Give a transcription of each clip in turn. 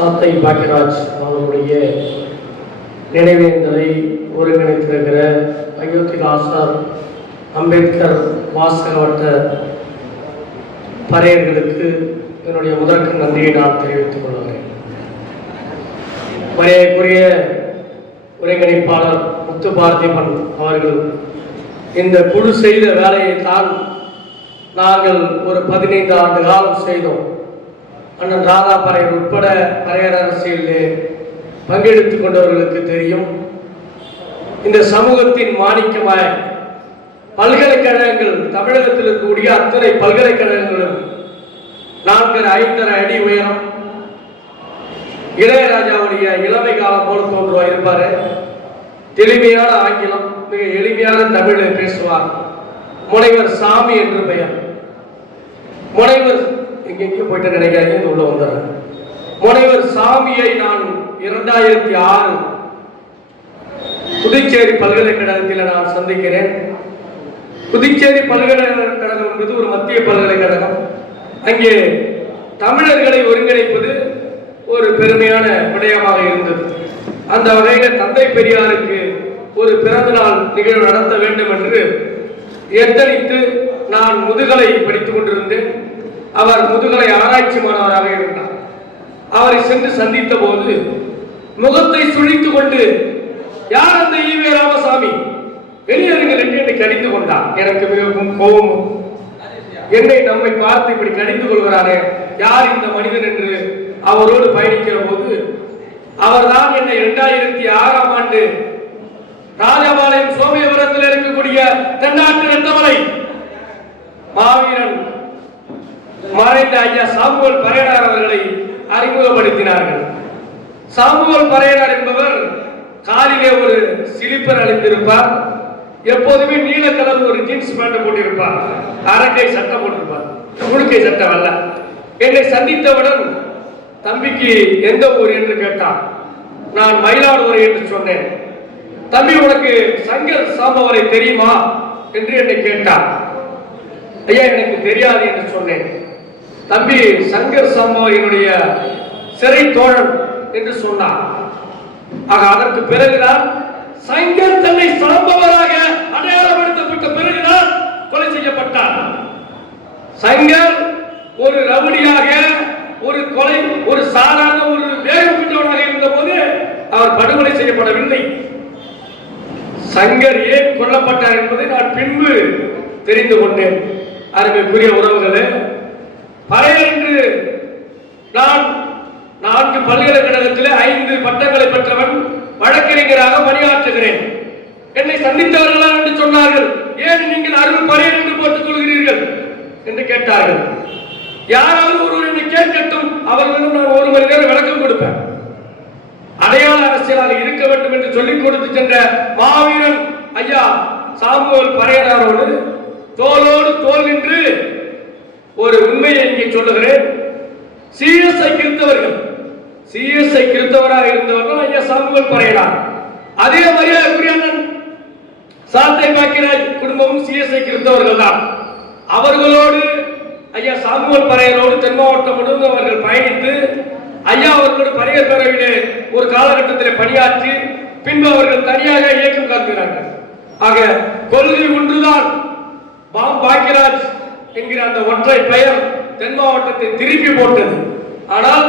சாத்தை பாக்கியராஜ் அவர்களுடைய நினைவேந்தலை ஒருங்கிணைத்திருக்கிற அயோத்தி ஆசார் அம்பேத்கர் வாசக வட்ட பறையர்களுக்கு என்னுடைய முதற்கு நன்றியை நான் தெரிவித்துக் கொள்கிறேன். மரியாதைக்குரிய ஒருங்கிணைப்பாளர் முத்து பார்த்திபன் அவர்கள் இந்த குழு செய்த வேலையை தான் நாங்கள் ஒரு பதினைந்து ஆண்டு காலம் செய்தோம். அண்ணன் ராதா பறையர் உட்பட பறையர் அரசியலில் பங்கெடுத்துக் கொண்டவர்களுக்கு தெரியும். இந்த சமூகத்தின் மாணிக்கமாய் பல்கலைக்கழகங்கள் தமிழகத்தில் இருக்கக்கூடிய அத்தனை பல்கலைக்கழகங்களும் நான்கரை ஐந்தரை அடி உயரம். இளையராஜாவுடைய இளமை காலம் போல தோன்றுவா இருப்பாரு. எளிமையான ஆங்கிலம் மிக எளிமையான தமிழில் பேசுவார். முனைவர் சாமி என்று பெயர். முனைவர் எங்கெங்கேயும் போயிட்டு நினைக்காதீங்க இது உள்ள வந்துடுறேன். முனைவர் சாமியை நான் இரண்டாயிரத்தி ஆறு புதுச்சேரி பல்கலைக்கழகத்தில் நான் சந்திக்கிறேன். புதுச்சேரி பல்கலைக்கழகம் என்பது ஒரு மத்திய பல்கலைக்கழகம். அங்கே தமிழர்களை ஒருங்கிணைப்பது ஒரு பெருமையான விடயமாக இருந்தது. அந்த வகையில் தந்தை பெரியாருக்கு ஒரு பிறந்தநாள் நிகழ்வு நடத்த வேண்டும் என்று எத்தனித்து நான் முதுகலை படித்துக் கொண்டிருந்தேன். அவர் முதுகலை ஆராய்ச்சி மாணவராக இருந்தார். அவரை சென்று சந்தித்த போது முகத்தை சுழித்துக் கொண்டு யார் அந்த ஈவே ராமசாமி? வெளியேறுங்கள் என்று என்னை கடிந்து கொண்டார். எனக்கு மிகவும் கோபம். என்னை நம்மை பார்த்து இப்படி கடிந்து கொள்கிறாரே யார் இந்த மனிதன் என்று அவரோடு பயணிக்கிற போது அவர்தான் என்னை இரண்டாயிரத்தி ஆறாம் ஆண்டு ராஜபாளையம் சோமயபுரத்தில் இருக்கக்கூடிய தென்னாட்டு ரத்தமலை மாவீரன் மறைந்த ஐயா சாமுவல் பரையனார் அவர்களை அறிமுகப்படுத்தினார்கள். சாமுவல் பரையனார் என்பவர் காலிலே ஒரு சிலிப்பர் அணிந்திருப்பார். எப்போதுமே நீல கலர் ஒரு ஜீன்ஸ் பேண்ட் போட்டிருப்பார். அரக்கை சட்டம் போட்டிருப்பார். முழுக்கை சட்டம் அல்ல. என்னை சந்தித்தவுடன் தம்பிக்கு எந்த ஊர்? என்று கேட்டான் நான் மயிலாடுதுறை என்று சொன்னேன். தம்பி உனக்கு சங்கர் சாம்பவரை தெரியுமா? என்று என்னை கேட்டான் ஐயா எனக்கு தெரியாது என்று சொன்னேன். தம்பி சங்கர் சாம்பவனுடைய சிறை தோழன் என்று சொன்னான் ஆக அதற்கு பிறகுதான் சங்கர் தன்னை சாம்பவராக அடையாளப்படுத்தப்பட்ட பிறகுதான் கொலை செய்யப்பட்டார். சங்கர் ஒரு ரவுடியாக ஒரு கொலை ஒரு சாதாரண ஒரு வேகம் பெற்றவனாக இருந்த போது அவர் படுகொலை செய்யப்படவில்லை. சங்கர் ஏன் கொல்லப்பட்டார் என்பதை நான் பின்பு தெரிந்து கொண்டேன். அருமைக்குரிய உறவுகளே பழைய என்று நான் நான்கு பல்கலைக்கழகத்திலே ஐந்து பட்டங்களை பெற்றவன் வழக்கறிஞராக பணியாற்றுகிறேன். என்னை சந்தித்தவர்களா என்று சொன்னார்கள். ஏன் நீங்கள் அருள் பறையன் என்று போட்டுக் கொள்கிறீர்கள்? என்று கேட்டார்கள். யாராவது ஒருவர் என்னை கேட்கட்டும் அவர்களும் நான் ஒரு மணி நேரம் விளக்கம் கொடுப்பேன். அடையாள அரசியலாக இருக்க வேண்டும் என்று சொல்லிக் கொடுத்து சென்ற மாவீரன் ஐயா சாமுவல் பறையனாரோடு தோளோடு தோல் நின்று ஒரு உண்மையை இங்கே சொல்லுகிறேன். சிஎஸ்ஐ கிருத்தவர்கள் சிஎஸ்ஐ கிறிஸ்தவராக இருந்தவர்கள் ஐயா சாமுவல் பறையனார் அதே மாதிரியா அண்ணன் சாத்தை பாக்கியராஜ் குடும்பமும் சிஎஸ்ஐ கிறிஸ்தவர்கள் தான். அவர்களோடு ஐயா சாமுவல் பறையரோடு தென் மாவட்டம் முழுவதும் அவர்கள் பயணித்து ஐயா அவர்களோடு பறையர் பேரவையிலே ஒரு காலகட்டத்தில் பணியாற்றி பின்பு அவர்கள் தனியாக இயக்கம் காக்கிறார்கள் ஆக கொள்கை ஒன்றுதான். பாம் பாக்கியராஜ் என்கிற அந்த ஒற்றை பெயர் தென் மாவட்டத்தை திருப்பி போட்டது. ஆனால்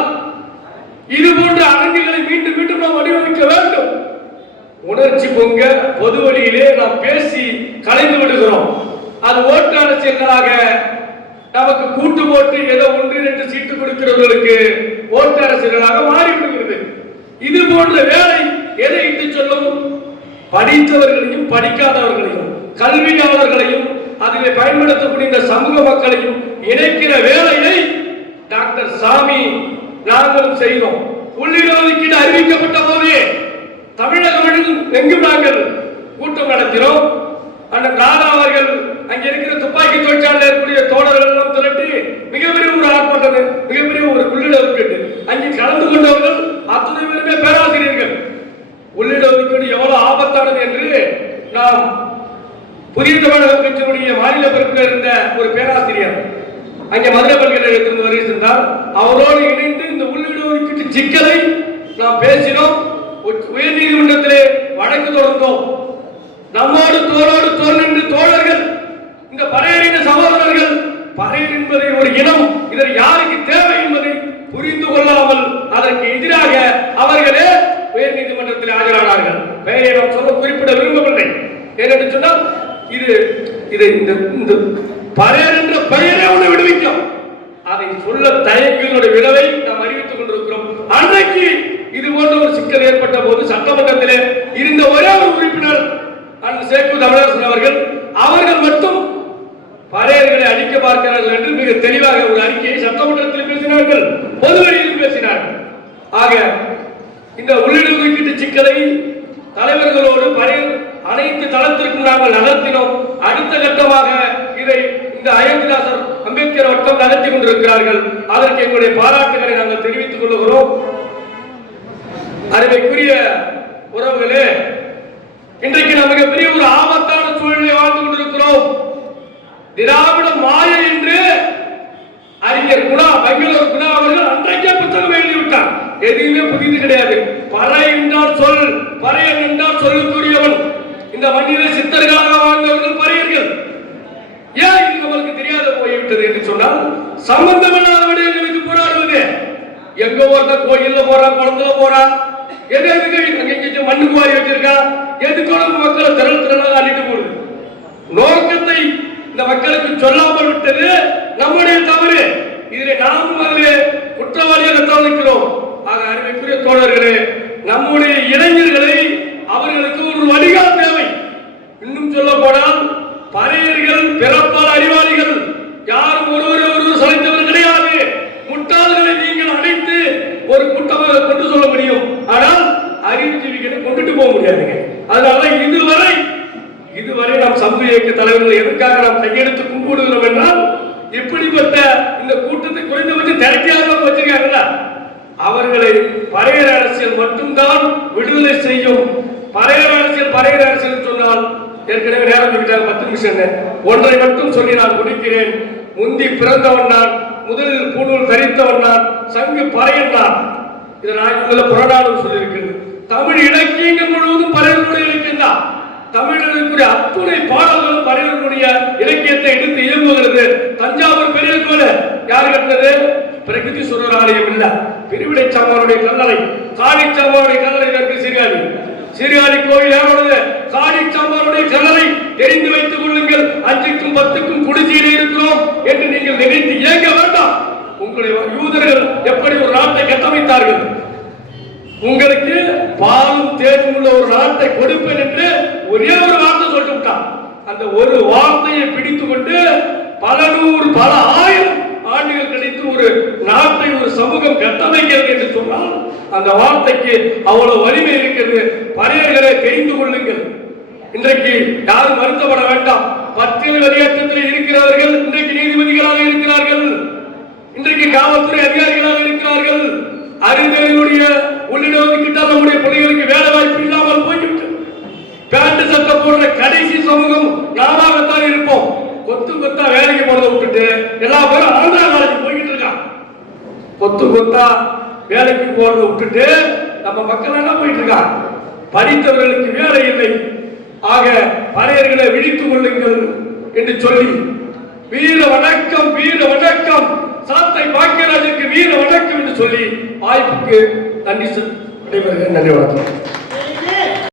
இது போன்ற அரங்குகளை மீண்டும் மீண்டும் நாம் வடிவமைக்க வேண்டும். உணர்ச்சி பொங்க பொது வழியிலே நாம் பேசி கலைந்து விடுகிறோம். அது ஓட்டு அரசியல்களாக நமக்கு கூட்டு போட்டு ஏதோ ஒன்று ரெண்டு சீட்டு கொடுக்கிறவர்களுக்கு ஓட்டு அரசியல்களாக மாறிவிடுகிறது. இது போன்ற வேலை எதை இட்டு சொல்லும் படித்தவர்களையும் படிக்காதவர்களையும் கல்வியாளர்களையும் அதிலே பயன்படுத்தக்கூடிய இந்த சமூக மக்களையும் இணைக்கிற வேலையை டாக்டர் சாமி நாங்களும் செய்தோம் உள்ளிட ஒதுக்கீடு அறிவிக்கப்பட்ட போதே தமிழகம் எங்கு நாங்கள் கூட்டம் நடத்தினோம்? அந்த ராதா அவர்கள் அங்க இருக்கிற துப்பாக்கி தொழிற்சாலையில் இருக்கக்கூடிய தோழர்கள் எல்லாம் திரட்டி மிகப்பெரிய ஒரு ஆர்ப்பாட்டம் மிகப்பெரிய ஒரு உள்ளிட ஒதுக்கீடு அங்கே கலந்து கொண்டவர்கள் அத்தனை பேருமே பேராசிரியர்கள். உள்ளிட ஒதுக்கீடு எவ்வளவு ஆபத்தானது என்று நாம் புதிய தமிழக கட்சியினுடைய மாநில பொறுப்பில் இருந்த ஒரு பேராசிரியர். அங்கே மதுரை பல்கலைக்கழகத்திலிருந்து வருகை சென்றார் அவரோடு இணைந்து இந்த உள்ளிடுவதற்கு சிக்கலை நாம் பேசினோம். உயர் உயர்நீதிமன்றத்திலே வழக்கு தொடர்ந்தோம். நம்மோடு தோளோடு தோல் நின்று தோழர்கள் இந்த பறையறிந்த சகோதரர்கள் பறையர் என்பதை ஒரு இனம் இதற்கு யாருக்கு தேவை என்பதை புரிந்து கொள்ளாமல் அதற்கு எதிராக அவர்களே உயர் நீதிமன்றத்தில் ஆஜரானார்கள். பெயரை நாம் சொல்ல குறிப்பிட விரும்பவில்லை. ஏனென்று சொன்னால் இது இது இந்த இந்த பறையர் என்ற பெயரே ஒன்று விடுவிக்கும். அதை சொல்ல தயங்கினுடைய விளைவை நாம் அறிவித்துக் கொண்டிருக்கிறோம். அன்றைக்கு இது போன்ற ஒரு சிக்கல் ஏற்பட்ட போது சட்டமன்றத்திலே இருந்த ஒரே ஒரு உறுப்பினர் அன்று சேக்கு தமிழரசன் அவர்கள் அவர்கள் மட்டும் பறையர்களை அழிக்க பார்க்கிறார்கள் என்று மிக தெளிவாக ஒரு அறிக்கையை சட்டமன்றத்தில் பேசினார்கள். பொதுவெளியில் பேசினார்கள். ஆக இந்த உள்ளிடு ஒதுக்கீட்டு சிக்கலை தலைவர்களோடு பழைய அனைத்து தளத்திற்கும் நாங்கள் நகர்த்தினோம். அடுத்த கட்டமாக இதை இந்த அயோத்திதாசர் அம்பேத்கர் வட்டம் நடத்தி கொண்டிருக்கிறார்கள். அதற்கு எங்களுடைய பாராட்டுகளை நாங்கள் தெரிவித்துக் கொள்கிறோம். அருமைக்குரிய உறவுகளே இன்றைக்கு நாம் மிகப்பெரிய ஒரு ஆபத்தான சூழ்நிலை வாழ்ந்து கொண்டிருக்கிறோம். திராவிட மாய என்று அறிஞர் குணா பெங்களூர் குணா அவர்கள் அன்றைக்கே புத்தகம் எழுதிவிட்டார். எதுவுமே புதிது கிடையாது பறை என்றால் சொல் பறையன் என்றால் சொல்லுக்குரியவன் இந்த மண்ணிலே சித்தர்களாக வாழ்ந்தவர்கள் பறையர்கள் ஏன் இது நம்மளுக்கு தெரியாத போய்விட்டது என்று சொன்னால் சம்பந்தமில்லாத விடயங்களுக்கு போராடுவது எங்க ஒருத்தன் கோயில்ல போறான் குளத்துல போறான். எதுக்கு மக்களை திரள் திரளாக அள்ளிட்டு போடுது நோக்கத்தை இந்த மக்களுக்கு சொல்லாமல் விட்டது நம்முடைய தவறு. இதில் நாம் அதிலே குற்றவாளியாகத்தான் இருக்கிறோம் ஆக அருமைக்குரிய தோழர்களே நம்முடைய இளைஞர்களை அவர்களுக்கு ஒரு வழிகால் தேவை இன்னும் சொல்ல போனால் பறையர்கள் பிறப்பால் அறிவாளிகள் யாரும் ஒருவரை ஒருவர் சளைத்தவர் கிடையாது முட்டாள்களை நீங்கள் அழைத்து ஒரு கூட்டமாக கொண்டு சொல்ல முடியும் ஆனால் அறிவுஜீவிகளை கொண்டுட்டு போக முடியாதுங்க அதனால இதுவரை இதுவரை நாம் சமூக இயக்க தலைவர்கள் எதற்காக நாம் கையெழுத்து கும்பிடுகிறோம் என்றால் இப்படிப்பட்ட இந்த கூட்டத்தை குறைந்தபட்சம் திரட்டியாக வச்சிருக்காங்களா? அவர்களை பறையர் அரசியல் மட்டும்தான் விடுதலை செய்யும். பறையர் அரசியல் பறையர் அரசியல் சொன்னால் ஏற்கனவே நேரம் சொல்லிட்டாங்க பத்து நிமிஷம் ஒன்றை மட்டும் சொல்லி நான் முடிக்கிறேன். முந்தி பிறந்தவன் நான் முதலில் பூணூல் தரித்தவன் நான் சங்கு பறையன் நான். இதை நான் இதுல புறநாடும் சொல்லியிருக்கிறது. தமிழ் இலக்கியங்கள் முழுவதும் பரவக்கூடிய இலக்கியம் தான் தமிழர்களுடைய அத்துணை பாடல்களும் பரவக்கூடிய இலக்கியத்தை எடுத்து இயங்குகிறது. தஞ்சாவூர் பெரிய கோல யார் கட்டினது? பிரகதீஸ்வரர் ஆலயம் இல்ல. பிரிவிடை சாமானுடைய கல்லறை காளி சாமானுடைய கல்லறை இருக்கு சீர்காழி. சீர்காழி கோவில் யாரோடது காளி சாமானுடைய கல்லறை தெரிந்து வைத்துக் கொள்ளுங்கள். அஞ்சுக்கும் பத்துக்கும் குடிசையில் இருக்கிறோம் என்று நீங்கள் உள்ள ஒரு நலத்தை கொடுப்பேன் என்று ஒரே ஒரு வார்த்தை சொல்லிவிட்டான். அந்த ஒரு வார்த்தையை பிடித்து கொண்டு பல நூறு பல ஆயிரம் ஆண்டுகள் கழித்து ஒரு நாட்டை ஒரு சமூகம் கட்டமைக்கிறது என்று சொன்னால் அந்த வார்த்தைக்கு அவ்வளவு வலிமை இருக்கிறது. பறையர்களை தெரிந்து கொள்ளுங்கள். இன்றைக்கு யாரும் வருத்தப்பட வேண்டாம். பத்தில் வெளியேற்றத்தில் இருக்கிறவர்கள் இன்றைக்கு நீதிபதிகளாக இருக்கிறார்கள். இன்றைக்கு காவல்துறை அதிகாரிகளாக இருக்கிறார்கள் அறிஞர்களுடைய உள்ளிட ஒதுக்கிட்டால் நம்முடைய பிள்ளைகளுக்கு வேலை வாய்ப்பு இல்லாமல் போய்விட்டது பேண்ட் சட்டை போடுற கடைசி சமூகம் நாமாகத்தான் இருப்போம் கொத்து கொத்தா விட்டுட்டு எல்லா பேரும் ஆந்திரா காலேஜ் போய்கிட்டு இருக்கான். கொத்து கொத்தா வேலைக்கு போறதை விட்டுட்டு நம்ம மக்கள் என்ன போயிட்டு இருக்கான் படித்தவர்களுக்கு வேலை இல்லை. ஆக பறையர்களை விழித்துக் கொள்ளுங்கள் என்று சொல்லி வீர வணக்கம் வீர வணக்கம். சாத்தை பாக்கியராஜுக்கு வீர வணக்கம் என்று சொல்லி வாய்ப்புக்கு நன்றி நன்றி வணக்கம்.